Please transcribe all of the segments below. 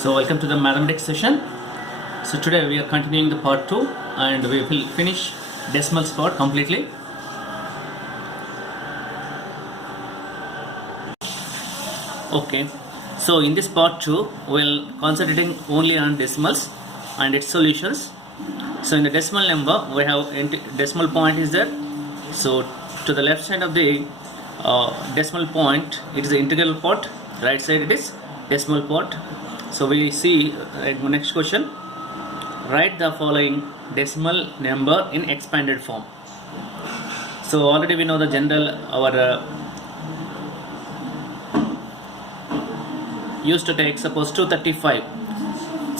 So welcome to the mathematics session. So today we are continuing the part 2 and we will finish decimals part completely. Okay, so in this part 2 we'll concentrating only on decimals and its solutions. So in the decimal number we have decimal point is there. So to the left side of the decimal point it is the integral part, right side it is decimal part. So we see next question. Write the following decimal number in expanded form. So already we know the general our used to take suppose 235.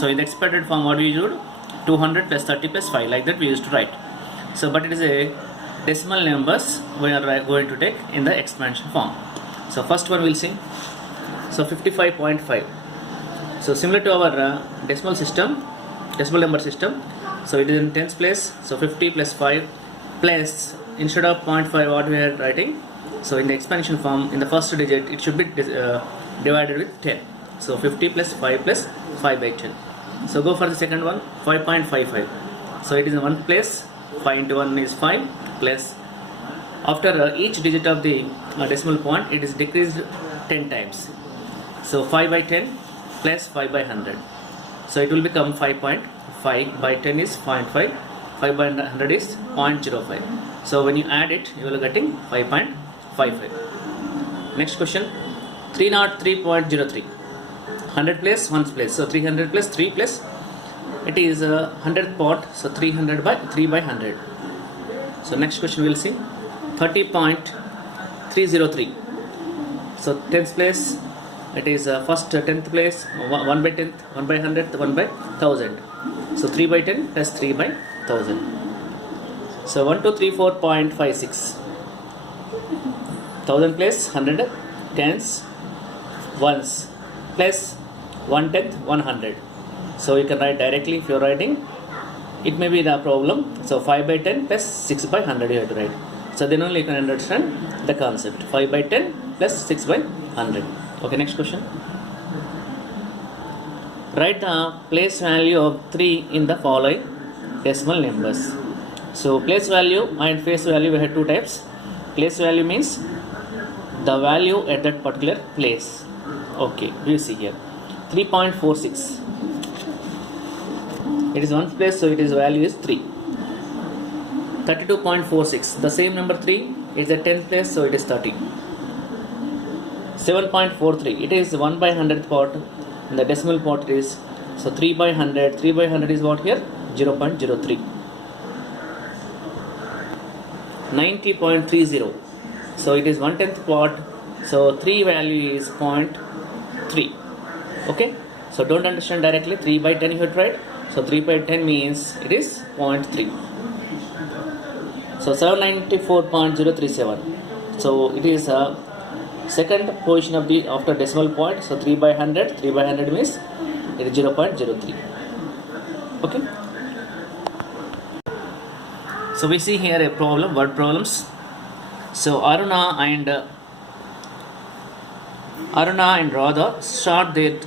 So in the expanded form what we do? 200 plus 30 plus 5, like that we used to write. So but it is a decimal numbers we are going to take in the expansion form. So first one we'll see. So 55.5. So similar to our decimal number system, so it is in tens place. So 50 plus 5 plus, instead of 0.5 what we are writing, so in the expansion form in the first digit it should be divided with 10. So 50 plus 5 plus 5 by 10. So go for the second one, 5.55. So it is in one place, 5 into 1 is 5 plus, after each digit of the decimal point it is decreased 10 times. So 5 by 10 plus 5 by 100. So it will become 5.5 by 10 is 0.5, 5 by 100 is 0.05. So when you add it, you will be getting 5.55. Next question, 303.03. 100 place, 1 place. So 300 plus 3 plus, it is 100th part. So 300 by 3 by 100. So next question we will see, 30.303. So 10th place, it is first 10th place, 1 by 10th, 1 by 100th, 1 by 1000. So 3 by 10 plus 3 by 1000. So 1234.56. 1000 place, 100 tens, ones plus 1 tenth, 100. So you can write directly if you are writing. It may be the problem. So 5 by 10 plus 6 by 100 you have to write. So then only you can understand the concept. 5 by 10 plus 6 by 100. Okay, next question. Write the place value of 3 in the following decimal numbers. So place value and face value we have two types. Place value means the value at that particular place. Okay, we see here 3.46. It is one place, so it is value is 3. 32.46. The same number 3 is the 10th place, so it is 30. 7.43. It is 1 by 100th part. In the decimal part it is, so 3 by 100. 3 by 100 is what here? 0.03. 90.30. So it is 1/10th part. So 3 value is 0.3. Okay. So don't understand directly. 3 by 10 you have to write. So 3 by 10 means it is 0.3. So 794.037. So it is second position of the after decimal point. So 3 by 100. 3 by 100 means it is 0.03. Okay. So we see here a problem, word problems. So Aruna and Radha start their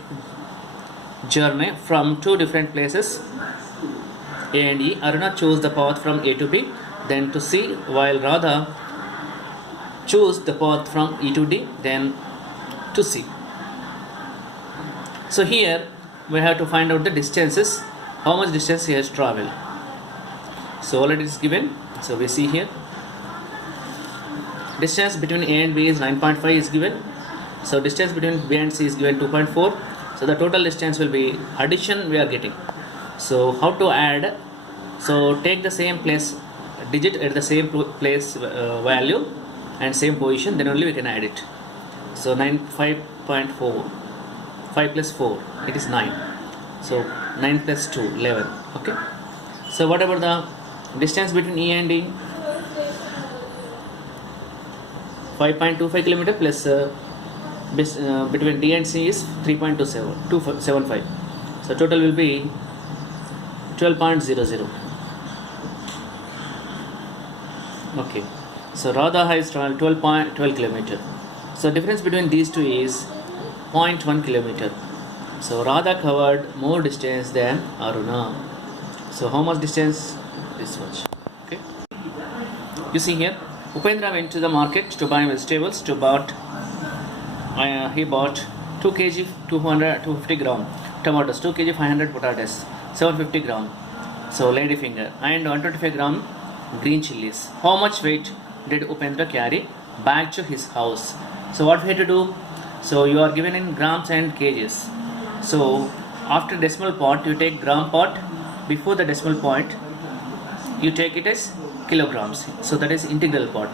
journey from two different places A and E. Aruna chose the path from A to B, then to C, while Radha chose the path from E to D, then to C. So here we have to find out the distances, how much distance he has traveled. So already it is given. So we see here distance between A and B is 9.5 is given. So distance between B and C is given 2.4. So the total distance will be addition we are getting. So how to add? So take the same place digit at the same place value and same position, then only we can add it. So 5.4, 5 plus 4, it is 9. So 9 plus 2, 11. Okay. So what about the distance between E and D? 5.25 kilometer plus between D and C is 3.275. So total will be 12.00. Okay. So Radha has traveled 12 kilometer. So difference between these two is 0.1 kilometer. So Radha covered more distance than Aruna. So how much distance? This much. Okay. You see here, Upendra went to the market to buy vegetables. He bought 2 kg 250 gram tomatoes, 2 kg 500 potatoes, 750 gram. So lady finger and 125 gram green chilies. How much weight did Upendra carry back to his house? So what we have to do? So you are given in grams and kgs. So after decimal point, you take gram part. Before the decimal point, you take it as kilograms. So that is integral part.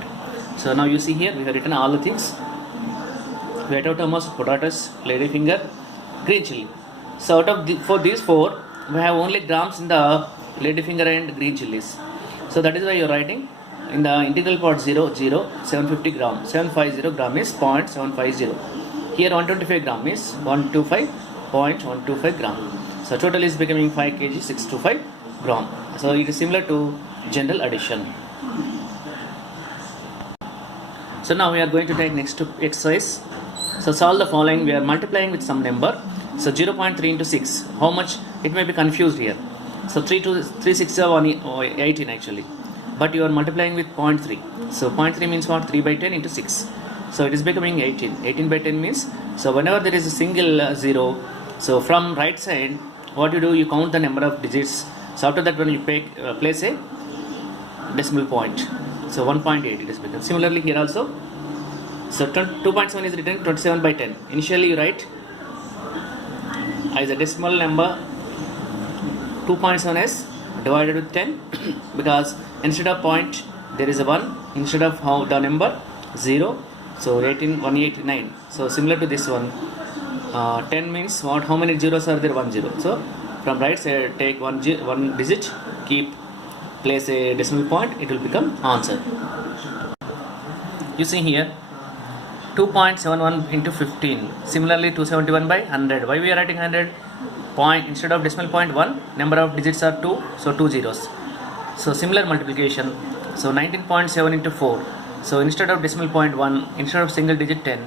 So now you see here, we have written all the things. Potato tomatoes, potatoes, lady finger, green chili. So out of for these four, we have only grams in the lady finger and green chilies. So that is why you are writing in the integral part 0, 0, 750 gram. 750 gram is 0.750. Here 125 gram is 125.125 gram. So total is becoming 5 kg 625 gram. So it is similar to general addition. So now we are going to take next exercise. So solve the following. We are multiplying with some number. So 0.3 into 6. How much? It may be confused here. So 3 6 are 18 actually. But you are multiplying with 0.3. So 0.3 means what? 3 by 10 into 6. So it is becoming 18. 18 by 10 means, so whenever there is a single 0, so from right side, what you do, you count the number of digits. So after that, when you place a decimal point, so 1.8 it is become. Similarly here also, so 2.7 is written 27 by 10. Initially you write as a decimal number 2.7 is divided with 10 because instead of point there is a 1, instead of the number 0, so 189. So similar to this one, 10 means what? How many zeros are there? 1 0. So from right side take one digit, place a decimal point, it will become answer. You see here 2.71 into 15. Similarly 271 by 100. Why we are writing 100? Point instead of decimal point 1, number of digits are 2, so 2 zeros. So similar multiplication. So 19.7 into 4. So instead of decimal point 1, instead of single digit 10,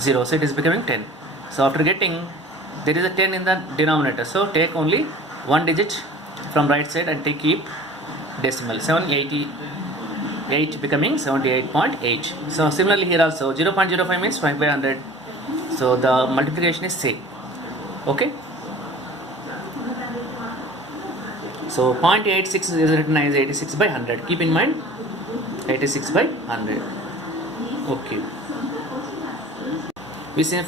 0. So it is becoming 10. So after getting, there is a 10 in the denominator. So take only one digit from right side and keep decimal. 788 becoming 78.8. So similarly here also 0.05 means 5 by 100. So the multiplication is same. Okay. So 0.86 is written as 86 by 100. Keep in mind 86 by 100. Okay. We see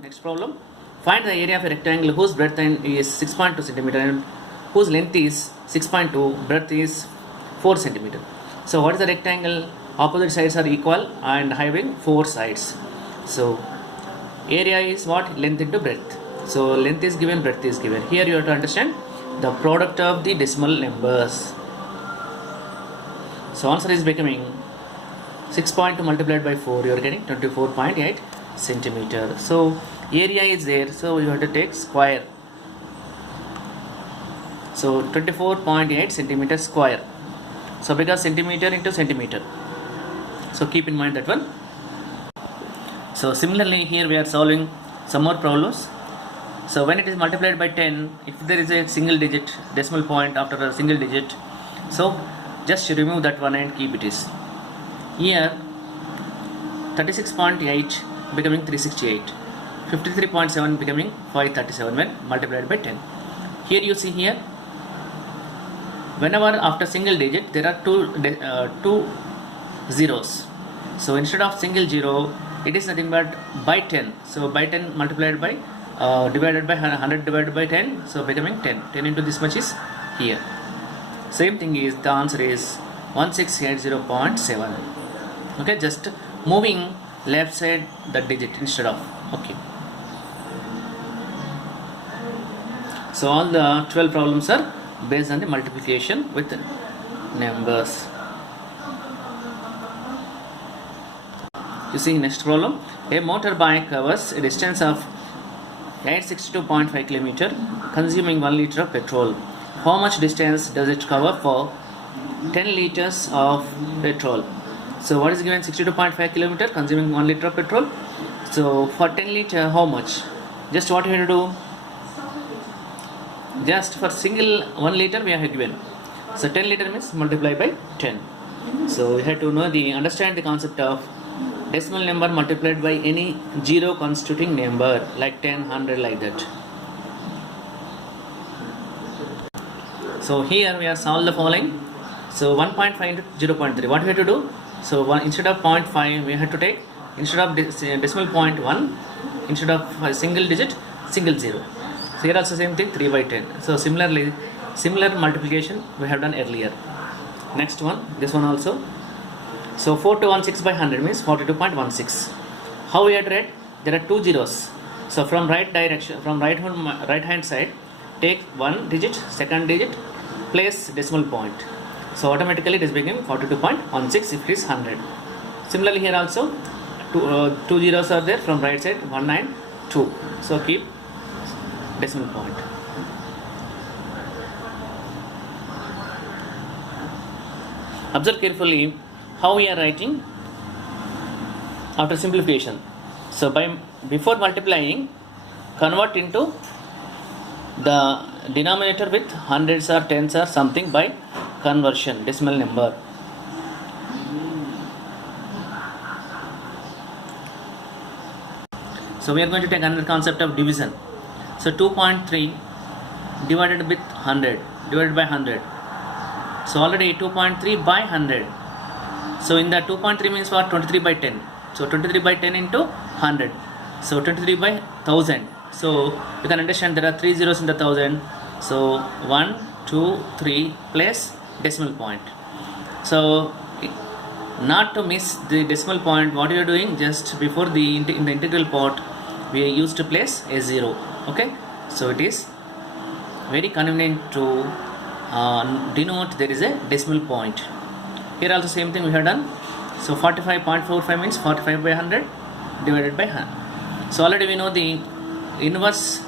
next problem. Find the area of a rectangle whose breadth is 6.2 cm and whose length is 6.2, breadth is 4 cm. So what is the rectangle? Opposite sides are equal and having 4 sides. So area is what? Length into breadth. So length is given, breadth is given. Here you have to understand the product of the decimal numbers. So answer is becoming 6.2 multiplied by 4, you are getting 24.8 centimeter. So area is there, so you have to take square. So 24.8 centimeter square. So because centimeter into centimeter. So keep in mind that one. So similarly here we are solving some more problems. So when it is multiplied by 10, if there is a single digit decimal point after a single digit, so just remove that one and keep it is. Here 36.8 becoming 368, 53.7 becoming 537 when multiplied by 10. Here you see here, whenever after single digit there are two zeros. So instead of single zero, it is nothing but by 10. So by 10 multiplied by divided by 100 divided by 10, so becoming 10. 10 into this much is here. Same thing is, the answer is 1680.7. Okay, just moving left side the digit instead of. Okay. So all the 12 problems are based on the multiplication with numbers. You see next problem. A motorbike covers a distance of 862.5 km consuming 1 liter of petrol. How much distance does it cover for 10 liters of petrol? So what is given? 62.5 km consuming 1 liter of petrol. So for 10 liter, how much? Just what you have to do? just for single 1 liter we have given. So 10 liter means multiply by 10. So we have to know understand the concept of decimal number multiplied by any zero constituting number like 10, 100 like that. So here we have solved the following. So 1.5 into 0.3. What we have to do? So instead of 0.5 we have to take, instead of decimal point 1, instead of a single digit, single 0. So here also same thing, 3 by 10. So similar multiplication we have done earlier. Next one, this one also. So 4216 by 100 means 42.16. How we had read? There are two zeros. So from right direction, from right hand side, take one digit, second digit, place decimal point. So automatically it is becoming 42.16 if it is 100. Similarly here also, two zeros are there from right side, 192. So keep decimal point. Observe carefully how we are writing after simplification. So before multiplying, convert into the denominator with hundreds or tens or something by conversion, decimal number. So we are going to take another concept of division. So 2.3 divided with 100 divided by 100. So already 2.3 by 100. So in that 2.3 means what? 23 by 10. So 23 by 10 into 100. So 23 by 1000. So you can understand there are 3 zeros in the 1000. So 1, 2, 3 place decimal point. So not to miss the decimal point, what you are doing, just before in the integral part we used to place a 0. Okay, so it is very convenient to denote there is a decimal point. Here also same thing we have done. So 45.45 means 45 by 100 divided by 100. So already we know the inverse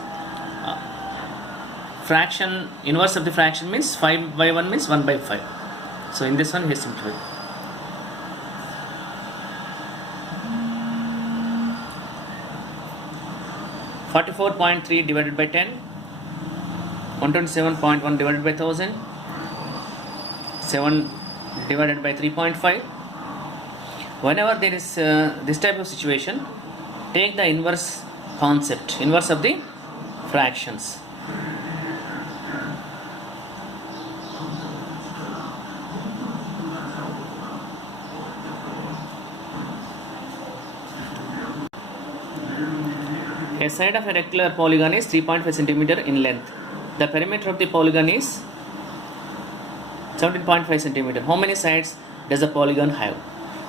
fraction, inverse of the fraction means 5 by 1 means 1 by 5. So in this one we simplify. .3 divided by 10, 127.1 divided by 1000, 7 divided by 3.5. Whenever there is this type of situation, take the inverse concept, inverse of the fractions. A side of a rectangular polygon is 3.5 centimeter in length. The perimeter of the polygon is 17.5 centimeter. How many sides does the polygon have?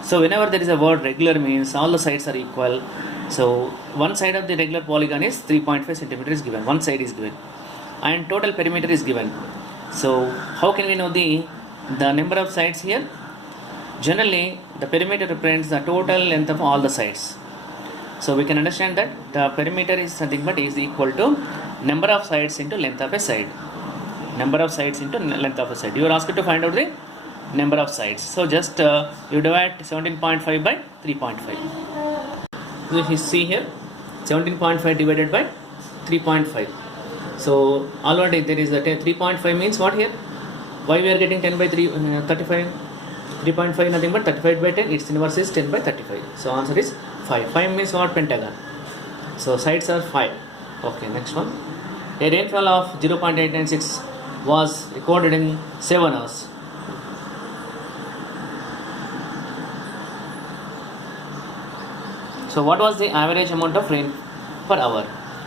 So whenever there is a word regular means all the sides are equal. So one side of the regular polygon is 3.5 centimeter is given. One side is given. And total perimeter is given. So how can we know the number of sides here? Generally the perimeter represents the total length of all the sides. So we can understand that the perimeter is nothing but is equal to number of sides into length of a side. Number of sides into length of a side. You are asked to find out the number of sides. So just you divide 17.5 by 3.5. So you see here 17.5 divided by 3.5. So already there is a 3.5 means what here? Why we are getting 10 by 35? 3.5 nothing but 35 by 10. Its inverse is 10 by 35. So answer is 5. 5 means what? Pentagon. So sides are 5. Okay, next one. A rainfall of 0.896 was recorded in 7 hours. So what was the average amount of rain per hour?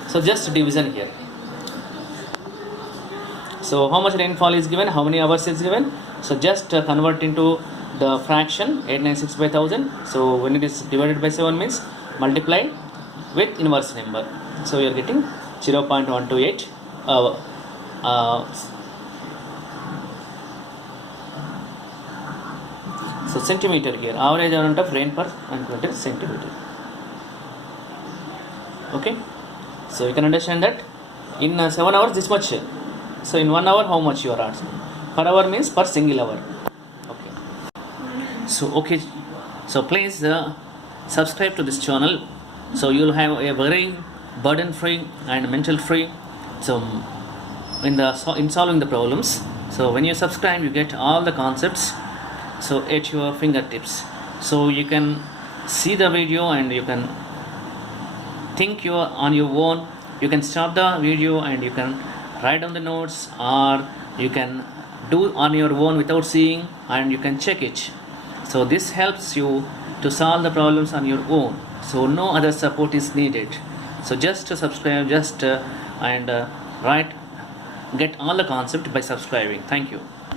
So just division here. So how much rainfall is given? How many hours is given? So just convert into the fraction 896 by 1000. So when it is divided by 7 means multiply with inverse number. So you are getting 0.128 so centimeter here. Average amount of rain per 120 centimeter. Okay. So you can understand that in 7 hours this much. So in 1 hour how much you are asking? Per hour means per single hour. Okay, so please subscribe to this channel, so you'll have a very burden free and mental free in solving the problems. So when you subscribe, you get all the concepts so at your fingertips. So you can see the video and you can think on your own. You can stop the video and you can write down the notes, or you can do on your own without seeing, and you can check it. So this helps you to solve the problems on your own. So no other support is needed. So just to subscribe, just and write, get all the concept by subscribing. Thank you.